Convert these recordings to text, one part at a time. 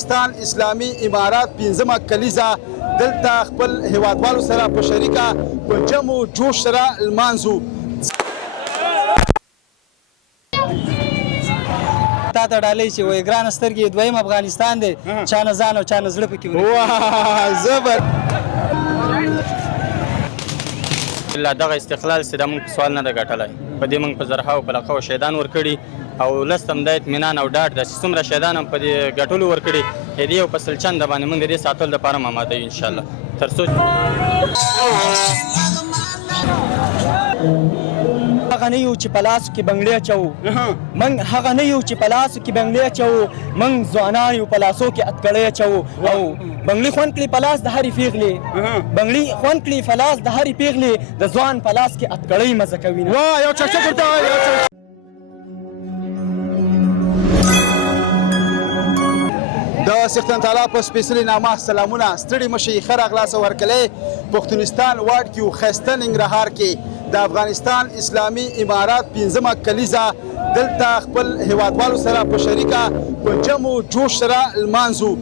افغانستان اسلامي امارات 15مه کلیزه دلته خپل هیوادوالو سره په شریکه په جم و جوش سره لمانځو. تا ته ډالۍ چې وایي ګرانه سترګې دویم افغانستان دی، چا نه ځان او چا نه زړه پکې واه زبر. دغه استقلال چې دا موږ په سوال نه ده ګټلی، په دې موږ په زرهاو په لقاو شهیدان ورکړي او لستم دا اطمینان او ډاډ ده چې څومره شهیدان هم په دې ګټلو ورکړي، هدیې او په سلچنده باندې موږ د دې ساتلو دپاره هم آماده یو انشاءالله تر څو هغه نه یو چې په لاسو کې بنګړې اچوو، موږ هغه نه یو چې په لاسو کې بنګړې اچوو، موږ ځوانان یو په لاسو کې اتکړۍ اچوو او بنګړي خوند کړي په لاس د هرې پیغلې، بنګړي خوند کړي په لاس د هرې پیغلې، د ځوان په لاس کې اتکړۍ مزه کوي. واه یو چکچک ورته وایه. د سختن تعالی په سپیڅلي نامه سلامونه، ستړي مشئ ښه راغلاست ورکلی پښتونستان واډ کې و ښایسته ننګرهار کې د افغانستان اسلامي امارات 15مه کلیزه دلته خپل هیوادوالو سره په شریکه په جم و جوش سره لمانځو.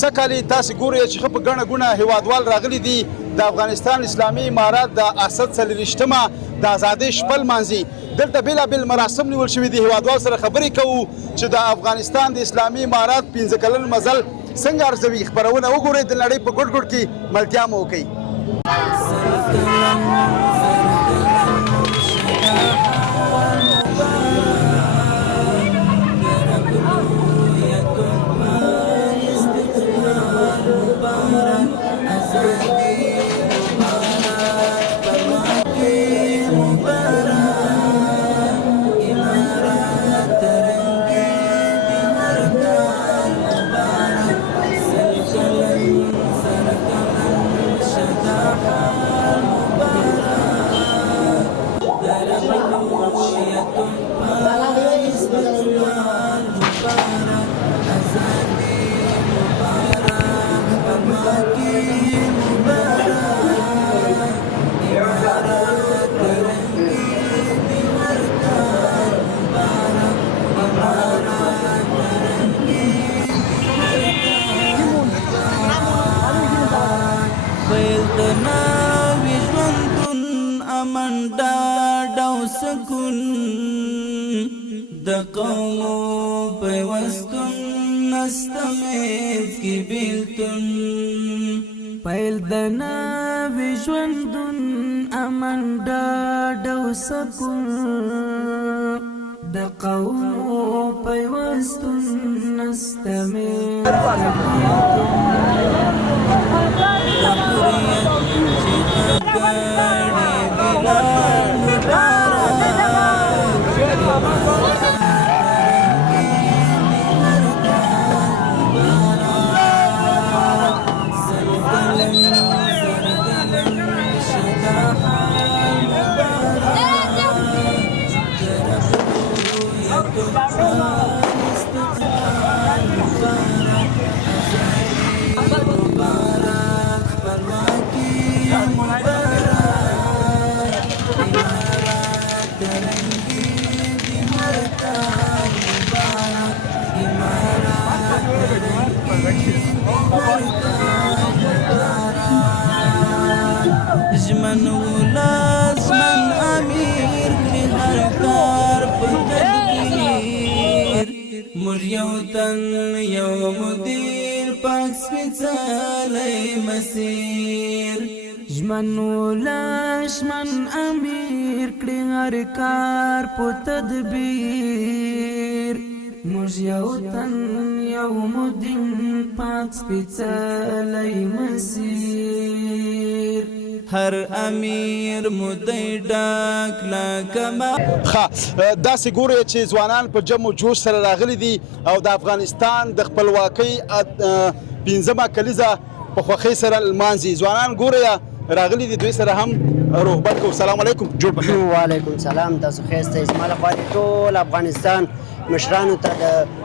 څه کالي تاسې ګورئ چې ښه په ګڼه ګوڼه هیوادوال راغلي دي د افغانستان اسلامي امارات د اسد 40مه د ازادۍ شپه لمانځي. دلته بېلابېل مراسم نیول شوي دي. هیوادوال سره خبرې کوو چې د افغانستان د اسلامي امارات 15 کلن مزل څنګه ارزوي. خپرونه وګورئ، د نړۍ په ګوټ ګوټ کې ملتیا مو وکړئ. د قومو پیوستون نستمیز کی بیلتون پیل د نوی ژوندون امن ډاډ او سکون د قومو پیوستون نستمیز کی بیلتون د حریت چې غاړې بلال ژمن ولس من امیر کړي هر کار په تدبیر موږ یو تن یو مدیر پاک سپېڅلی مسیر ژمن ولس من امیر کړي هر کار په تدبیر موږ یو تن یو مدیر پاک سپېڅلی مسیر هر امیر مدعی ډاک لکه ما. داسې ګورئ چې ځوانان په جم و جوش سره راغلي دي او د افغانستان د خپلواکۍ 15مه کلیزه په خوښۍ سره لمانځي. ځوانان ګورئ راغلي دي، دوی سره هم روغبړ کوو. سلام علیکم. جوړ بخیر. وعلیکم سلام. تاسو ښه یاست؟ زما لخوا د ټول افغانستان مشرانو ته د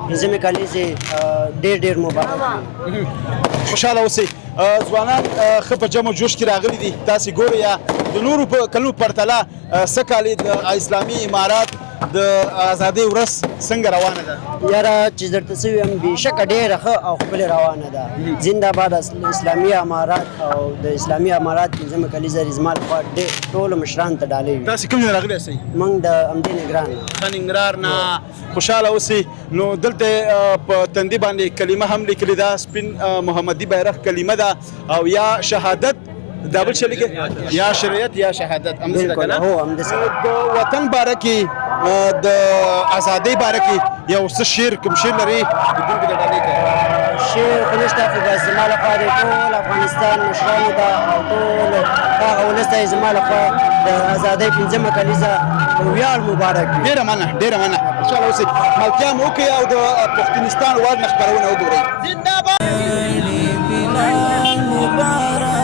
15مې کلیزې ډېر مبارک. خوشحاله اوسئ. ځوانان ښه په جمع جوش کې راغلي دي. تاسې ګورئ د نورو په کلونو پرتله څه کالي د اسلامي امارات د ازادۍ ورځ څنګه روانه ده؟ یاره چې درته څه ویم بېشکه ډېره ښه او ښکلې روانه ده. زنده‌باد اسلامي امارات او د اسلامي امارات پنځمه کلیزه زما لخوا ټولو مشرانو ته ډالۍ وي. تاسې کوم ځای راغلي یاستئ؟ موږ د همدې نګران نه. ښه ننګرهار نه خوشحاله اوسئ. نو دلته په تندي باندې کلمه هم لیکلې ده، سپین محمدي بیرغ کلمه ده او یا شهادت دا بل څه لیکي یا شریعت یا شهادت همداسې ده که نه؟ هو همداسې. د وطن باره کې د ازادۍ باره کې یو څه شعر کوم شعر لري لیدونکو ته ډالۍ کوي؟ شعر خو نشته خو بس زما لخوا د ټول افغانستان مشرانو ته او ټول هغه ولس ته یې زما لخوا د ازادۍ پنځمه کلیزه ویاړ مبارک وي. ډېره مننه ډېره مننه. خوشحاله اوسئ. ملتیا مو وکړئ او د پښتونستان واړ نه خپرونه وګورئ. زنده‌باد. بلال مبارک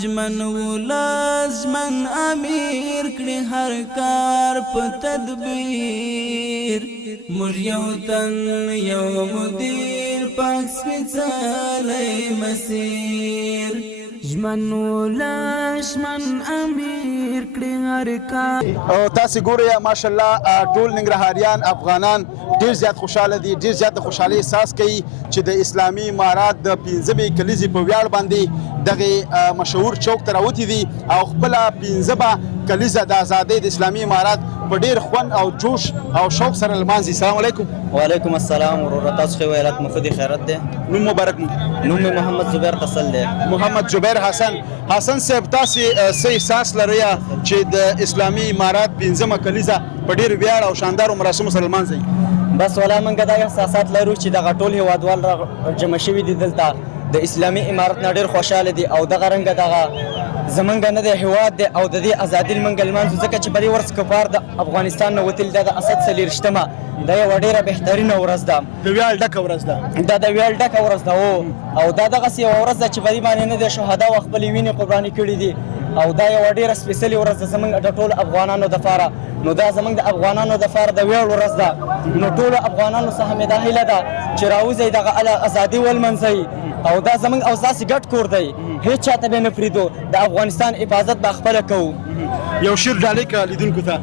ژمن ولس ژمن امیر کړي هر کار په تدبیر موږ یو تن یو مدیر پاک سپېڅلی مسیر ژمن ولس ژمن امیر کړي هر کار. او تاسې ګورئ ماشاءالله ټول ننګرهاریان افغانان ډېر زیات خوشحاله دي، ډېر زیات د خوشحالۍ احساس کوي چې د اسلامي امارات د پنځمې کلیزې په ویاړ باندې دغه مشهور چوک ته راوتي دي او خپله پنځمه کلیزه د ازادۍ د اسلامي امارات په ډېر خوند او جوش او شوق سره لمانځي. السلام علیکم. وعلیکم السلام وروره. تاسو ښه ویلات مفید خیرت دی. نوم مبارک مو؟ نوم مې محمد زبیر تسل دی. محمد زبیر حسن. حسن صاحب تاسې څه احساس لرئ چې د اسلامي امارات پنځمه کلیزه په ډېر ویاړ او شاندارو مراسمو سره لمانځئ؟ بس ولا موږ دا احساسات لرو چې دغه ټول هیوادوال جمع شوي دي دلته د اسلامي امارت نه ډېر خوشحاله دي او دغه رنګه دغه زمونږ نه د هیواد دی او د دې ازادي لمونږ لمانځو ځکه چې په دې ورځ کفار د افغانستان نه وتلي دا د اسد 40مه دا یوه ډېره بهترینه ورځ ده، د ویاړ ډکه ورځ ده. دا د ویاړ ډکه ورځ ده او دا دغسې یوه ورځ ده چې په دې باندې نه د شهداو خپلې وینې قرباني کړي دي او دا یوه ډېره سپېڅلې ورځ ده زمونږ د ټولو افغانانو دپاره. نو دا زمونږ د افغانانو دپاره د ویاړ ورځ ده. نو ټولو افغانانو څخه مې دا هیله ده چې راوځئ دغه ازادي ولمنځئ او دا زمونږ او ستاسې ګډ کور دی، هېڅ چاته به نه پرېږدو، د افغانستان حفاظت به خپله کوو. یو شعر ډالۍ کړه لیدونکو ته.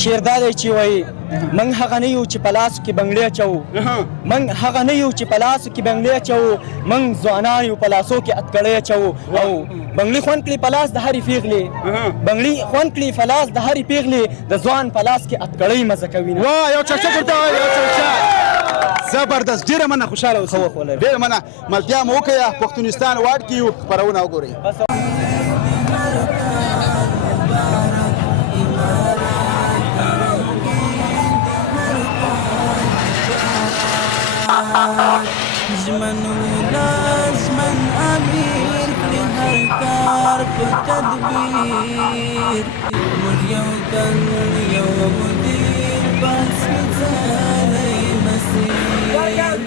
شعر دا دی چې وایي من هغه نه یو چې په لاسو کې بنګلې اچوو، من هغه نه یو چې په لاسو کې بنګلې اچوو، من ځوانان یو په لاسو کې اتکړۍ اچوو او بنګلې خوند کړي په لاس د هرې پیغلې، بنګلې خوند کړي په لاس د هرې پیغلې، د ځوان په لاس کې اتکړۍ مزه کوي. واه یو چکچک ورته وایي، یو چکچک. زبردست. ډېره مننه. خوشحاله اوسئ. ډېره مننه. ملتیا مو وکړئ. پښتونستان واړ کې یو خپرونه وګورئ. ژمن ولس ژمن امیر کړي هر کار په تدبیر موږ یو تن یو مدیر پاک سپېڅلی مسیر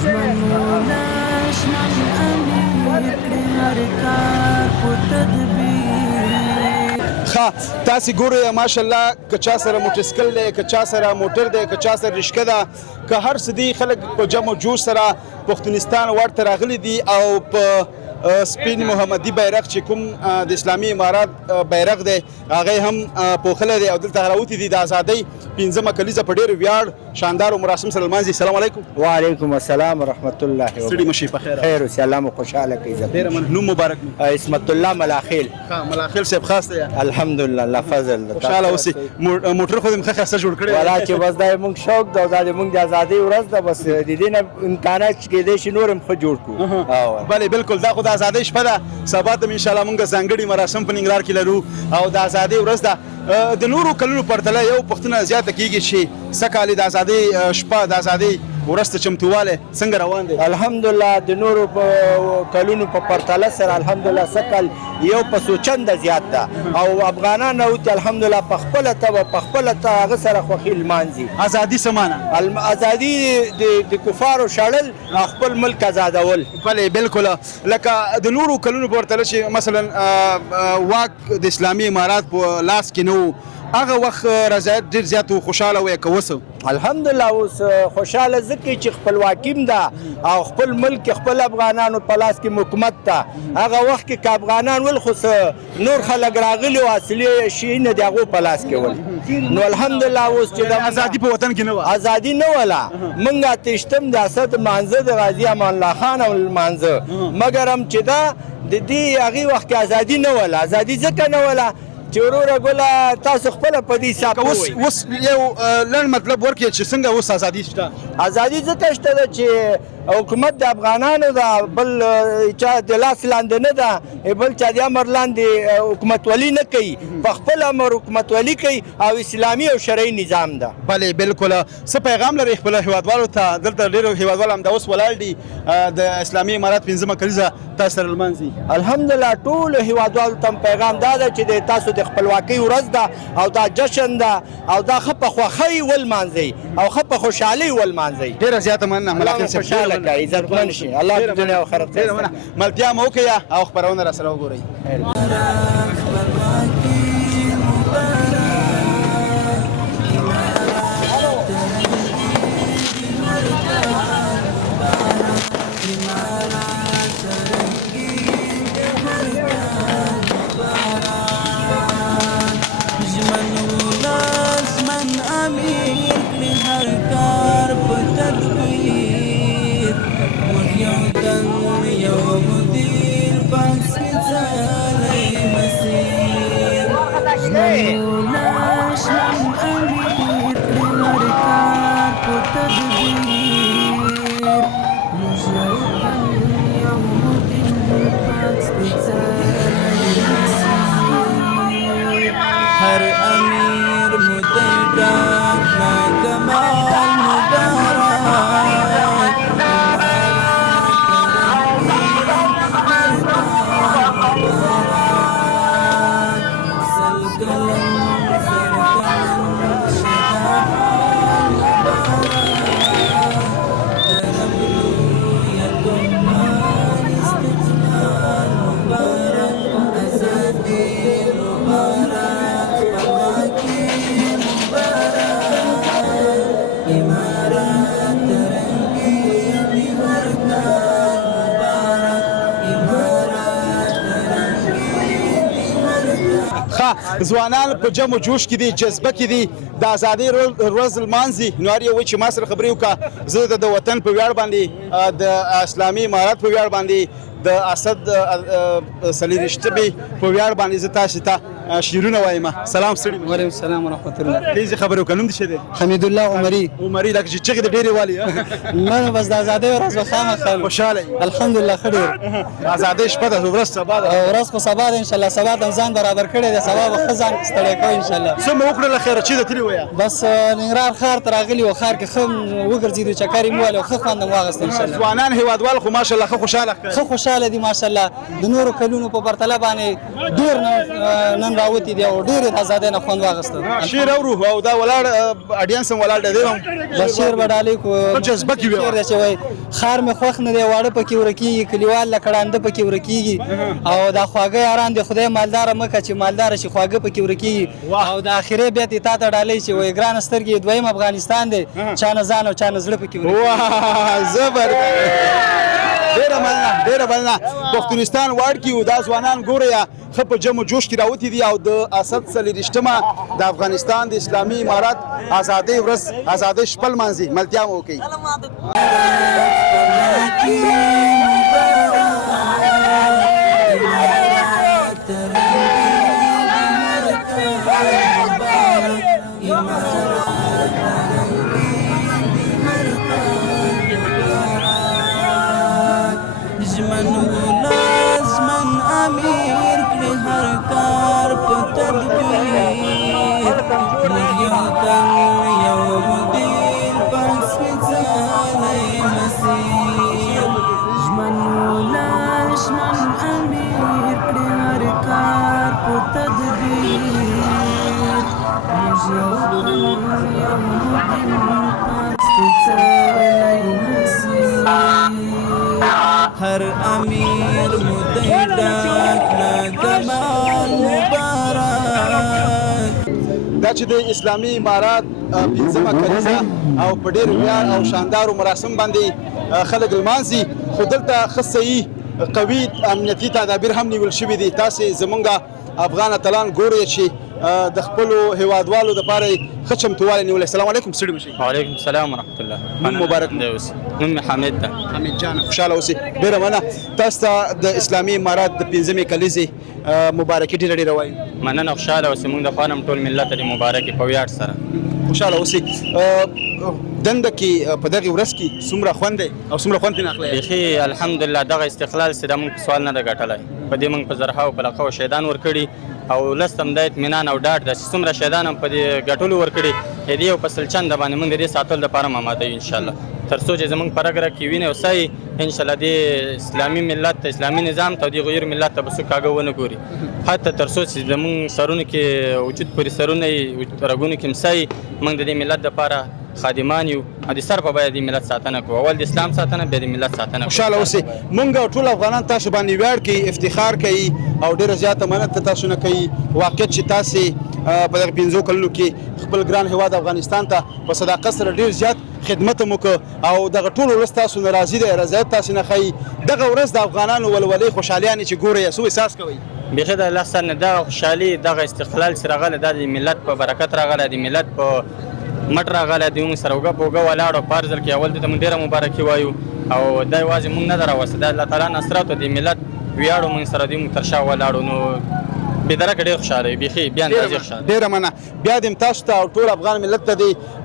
ژمن ولس ژمن امیر کړي هر کار په تدبیر. ښه تاسې ګورئ ماشاءالله که چا سره موټرسایکل دی، که چا سره موټر دی، که چا سره رشکه ده، که هر څه دي، خلک په جمع جوش سره پښتونستان واړ ته راغلي دي او په سپین محمدي بیرغ چې کوم د اسلامي امارات بیرغ دی هغه هم پوښلی دی او دلته راوتي دي د ازادۍ پنځمه کلیزه په ډېر ویاړ شاندارو مراسم سره لمانځي. السلام علیکم. وعلیکم السلام ورحمت الله وبرکاته. ستړي مه شئ، په خیر. خیر اوسئ، الله مو خوشحاله کړي. ډېره مننه. نوم مبارک مو؟ اسمت الله ملاخیل. ملاخیل صاحب خاص دی. الحمدلله الله فضل. خوشحاله اوسئ. موټر خو دې ښه ښایسته جوړ کړی ولا چې بس دا موږ شوق ده او دا موږ د ازادۍ ورځ ده، بس د دې نه امکانات چې کېدای شي نور هم ښه جوړ کړو. بلې بالکل دا خو د ازادۍ شپه ده، سبا ته انشاءالله موږ ځانګړي مراسم په ننګرهار کې لرو او د ازادۍ ورځ ده. د نورو کلونو پرتله یو پوښتنه زیاته کېږي چې سږ کال د ازادۍ شپه د ازادۍ ورسته چمتووالی څنګه روان دی؟ الحمدلله د نورو کلونو په پرتله سره الحمدلله سکل یو په سوچنده زیات ده او افغانان راوتي الحمدلله په خپله طبع په خپله هغه سره خوښي لمانځي. ازادي څه معنی؟ ازادي د کفارو شړل او خپل ملک ازادول. بلې بالکل لکه د نورو کلونو په ورتله چې مثلا واک د اسلامي امارات په لاس کې نه و هغه وخت رضایت ډېر زیات و خوشحاله وی که اوس الحمدلله اوس خوشحاله ځکه چې خپلواکي ده او خپل ملک خپل افغانانو په لاس کې حکومت ده. هغه وخت کې که افغانان ول خو نور خلک راغلي او اصلي شیونه د هغو په لاس کې ول نو الحمدلله اوس چې د ازادي په وطن کې نه وه ازادي نه وله. موږ اته شتم د اسد مانزه د غازي امان الله خان او المانزه مګر هم چې دا د دې هغې وخت کې ازادي نه وله. ازادي ځکه نه وله چې وروره ګله تاسو خپله په دې حساب اوس یو لنډ مطلب ورکړئ چې څنګه اوس ازادي شته؟ ازادي ځکه شته ده چې حکومت د افغانانو ده بل چا د لاس لاندې نه ده بل چا د امر لاندې حکومتولي نه کوي په خپل امر حکومتولي کوي او اسلامي او شرعي نظام ده. بلې بالکل څه پیغام لري خپلو هیوادوالو ته؟ دلته ډېرو هیوادوال همدا اوس ولاړ دي د اسلامي امارات 5مه کلیزه تاسو سره لمانځي. الحمدلله ټولو هیوادوالو ته پیغام دا ده چې د تاسو د خپلواکۍ ورځ ده او دا جشن ده او دا ښه په خوښۍ ولمانځئ او ښه په خوشحالۍ ولمانځئ. ډېره زیاته مننه ملاقات صاحب. خوشحاله کړئ عزتمن شي الله د دنیا او آخرت ډېره مننه. ملتیا مو وکړه او خپرونه راسره وګورئ. هر امیر مدی ډاک کمال ځوانان په جم و جوش کې دي جذبه کې دي د ازادۍ ورځ لمانځي. نو هر یو وایي چې ما سره خبرې وکړه زه د وطن په ویاړ باندې د اسلامي امارات په ویاړ باندې د اسد څلېرویشتمې په ویاړ باندې زه تاسو ته شعرونه وایم. سلام ستړي مه. وعلیکم السلام ورحمت الله. پلیز خبرې وکړه. نوم دې څه دی؟ حمیدالله عمري. عمري لکه چې چغې د ډېرې والي نه بس د ازادۍ ورځ به خامخا خوشحاله یې؟ الحمدلله ښه ډېر. ازادۍ شپه ده ورځ سبا ده. ورځ خو سبا ده انشاءالله. سبا ته ځان برابر کړی دی سبا به ښه ځان ستړی کوو انشاءالله. څه مو وکړله خیره چېرته تللي ویه؟ بس ننګرهار ښار ته راغلي وو. ښار کې ښه وګرځېدو چکر یې مو وهلی او ښه خوند مو واخیست انشاءالله. ځوانان هیوادوال خو ماشاءالله ښه خوشحاله ښکاري. ښه خوشحاله دي ماشاءالله. د نورو کلونو په پرتله باندې ډېر نن راوتي دي او ډېر د ازادۍ نه خوند واخیسته. شعر اورو او دا ولاړ اډینس هم ولاړ دی هم بس شعر به ډالۍ کو جذبه کې وي. شعر دی چې وایي ښار مې خوښ نه دی واړه پکې ورکېږي کلیوال له کړانده پکې ورکېږي او دا خواږه یاران دی خدای مالداره مه کړه چې مالداره شي خواږه پکې ورکېږي او د آخرې بیا دې تا ته ډالۍ چې وایي ګرانه سترګې دویم افغانستان دی چا نه ځان او چا نه زړه پکې واه زبردست. ډېره مننه ډېره مننه. پښتونستان واړ کې دا ځوانان ګورئ ښه په جم و جوش کې راوتي دي او د اسد څلېرویشتمه د افغانستان د اسلامي امارات ازادۍ ورځ ازادۍ شپه لمانځي. ملتیا مو وکړئ. ژمن ولازمن امیر کړي هر کار په تدبیر موږ یو تن یو مدیر په سپېڅلی کمال مبارک. دا چې د اسلامي امارات پنځمه کلیزه او په ډېر ویاړ او شاندارو مراسم باندې خلک لمانځي، خو دلته ښه صحیح قوي امنیتي تدابیر هم نیول شوي دي. تاسې زمونږ افغان اتلان ګورئ چې د خپلو هیوادوالو دپاره یې ښه چمتووالی نیولی. السلام علیکم، ستړي مه شئ. وعلیکم السلام ورحمت الله. نوم مبارک دی اوس. نوم مې حمید ده. حمید جان، خوشحاله اوسئ. ډېره مننه. تاسو ته د اسلامي امارات د پنځمې کلیزې مبارکي ډېره ډېره وایو. مننه، خوشحاله اوسئ. موږ د خوا نه هم ټول ملت ته د مبارکي په ویاړ سره خوشحاله اوسئ. دنده کې په دغې ورځ کې څومره خوند دی او څومره خوند ترې اخلی؟ بیخي الحمدلله دغه استقلال چې دا موږ په سوال نه ده ګټلی. په دې موږ په زرهاو په لقبو شهیدان ورکړي او لس تم دا اطمینان او ډاډ ده چې څومره شهیدان هم په دې ګټلو ورکړي، د دې یو په سلچنده باندې موږ د دې ساتلو دپاره هم آماده یو انشاءالله. تر څو چې زموږ په رګ رګ کې وینې وسایي انشاءالله دې اسلامي ملت ته، اسلامي نظام ته او دې غیر ملت ته به څوک کاږه ونه ګوري. حتی تر څو چې زموږ سرونو کې وجود پورې سرونه یي، رګونو کې مسایي، موږ د دې ملت دپاره خادمان یو او د سر په بیه د ملت ساتنه کوو. اول د اسلام ساتنه، بیا د ملت ساتنه کوو. خوشحاله اوسئ. موږ ټول افغانان تاسو باندې ویاړ کوي، افتخار کوي او ډېره زیاته مننه تاسو نه کوي. واقعیت چې تاسې په دغه 5 کلونو کې خپل ګران هیواد افغانستان ته په صداقت سره ډېر زیات خدمت هم وکړ او دغه ټول ورځ تاسو نه راضي دی، رضایت تاسې نه ښایي. دغه ورځ د افغانانو ولولۍ خوشحالیانې چې ګورئ، څه احساس کوئ؟ بیخي د الله سره نه دغه خوشحالي، دغه استقلال چې راغلی دا د ملت په برکت راغلی، د ملت په مټ راغلی. د موږ سره اوږه په اوږه ولاړو. په هر ځل کې اول دې ته موږ ډېره مبارکي وایو او دا یوازې موږ نه ده راوستې، دا الله تعالی نصرت او د ملت ویاړو موږ سره دوی موږ تر شا ولاړو. نو بېدرکه ډېر خوشحاله یو، بیخي بې اندازې خوشحاله. ډېره مننه. بیا دې تاسو ته او ټول افغان ملت ته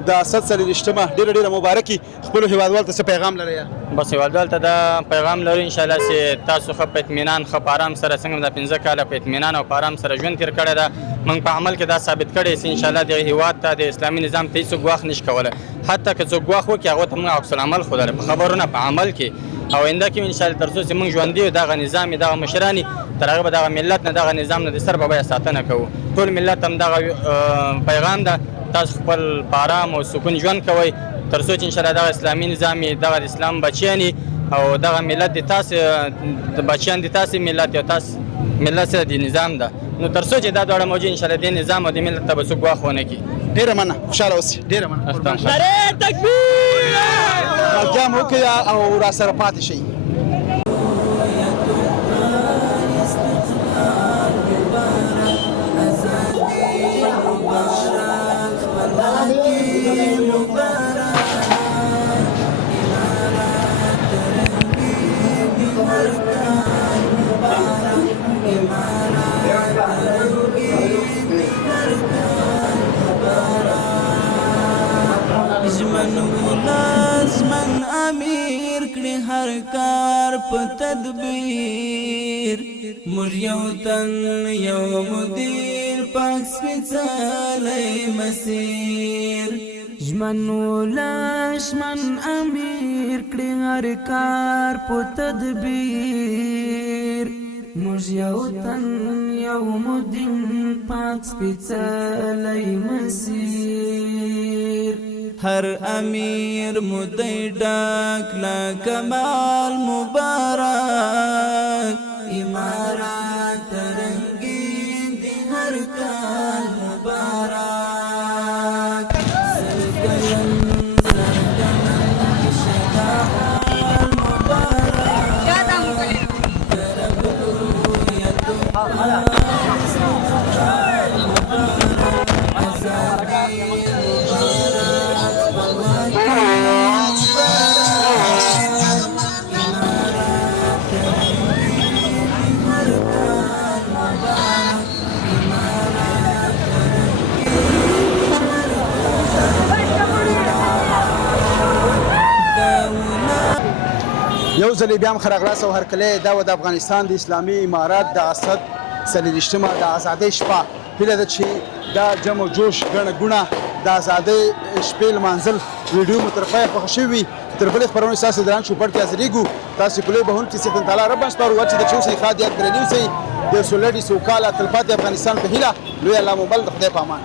د اسد 43مه ډېره ډېره مبارکي. خپلو هیوادوالو ته څه پیغام لرئ؟ بس هیوادوالو ته دا پیغام لرو انشاءالله چې تاسو ښه په اطمینان، ښه په ارام سره، څنګه دا 5 کاله په اطمینان او په ارام سره ژوند تېر کړی ده، موږ په عمل کې دا ثابت کړی چې انشاءالله دغه هیواد ته، د اسلامي نظام ته هېڅوک ګواښ نشي کولی. حتی که څوک ګواښ وکړي هغو ته موږ عکس العمل ښودلی، په خبرو نه، په عمل کې. او آینده کې انشاءالله تر څو چې موږ ژوندي یو، دغه نظام یې، دغه مشران یې، تر هغه به دغه ملت نه، دغه نظام نه د سر په بیه ساتنه کوو. ټول ملت هم دغه پیغام ده، تاسو خپل په ارام او سکون ژوند کوئ تر څو چې انشاءالله دغه اسلامي نظام یې، دغه د اسلام بچیان یې او دغه ملت د تاسې بچیان د تاسې ملت یو، تاسې ملت سره د نظام ده. نو تر څو چې دا دواړه موجود انشاءالله دې نظام او د ملت ته به څوک ګواښ ونه کړي. ډېره مننه. خوشحاله اوسئ. ډېره مننه. نعرې تکبیر! ملګیا مو وکړئ او راسره پاتې شئ. لازمن امیر کړي هر کار په تدبیر، موږ یو تن یو مدیر، پاک سپېڅلی مسیر. ژمن ولسمن امیر کړي هر کار په تدبیر، موږ یو تن یو مدیر، پاک سپېڅلی مسیر. هر امیر مدی ډک لا کمال مبارک، امارات رنگین دی هر کال مبارک. سرگلن شداحال مبارک، دربلویتو یو ځل بیا هم ښه راغلاست او هرکلی. دا و د افغانستان د اسلامي امارات د اسد 43مه د ازادۍ شپه. هیله ده چې دا جمع و جوش، ګڼه ګوڼه د ازادۍ شپې لمانځل ویډیو مو تر پایه خوښه شوې وي. تر بلې خپرونې ستاسې دران چوپړ کې حاضرېږو. تاسې کولای بهونکي څښتن تعالی رب سپارو چې د چې اوسئ ښاد یادګارني اوسئ. د سولري سوکاله تلپاتې افغانستان په هیله. لوی الله مو بل. د خدای په امان.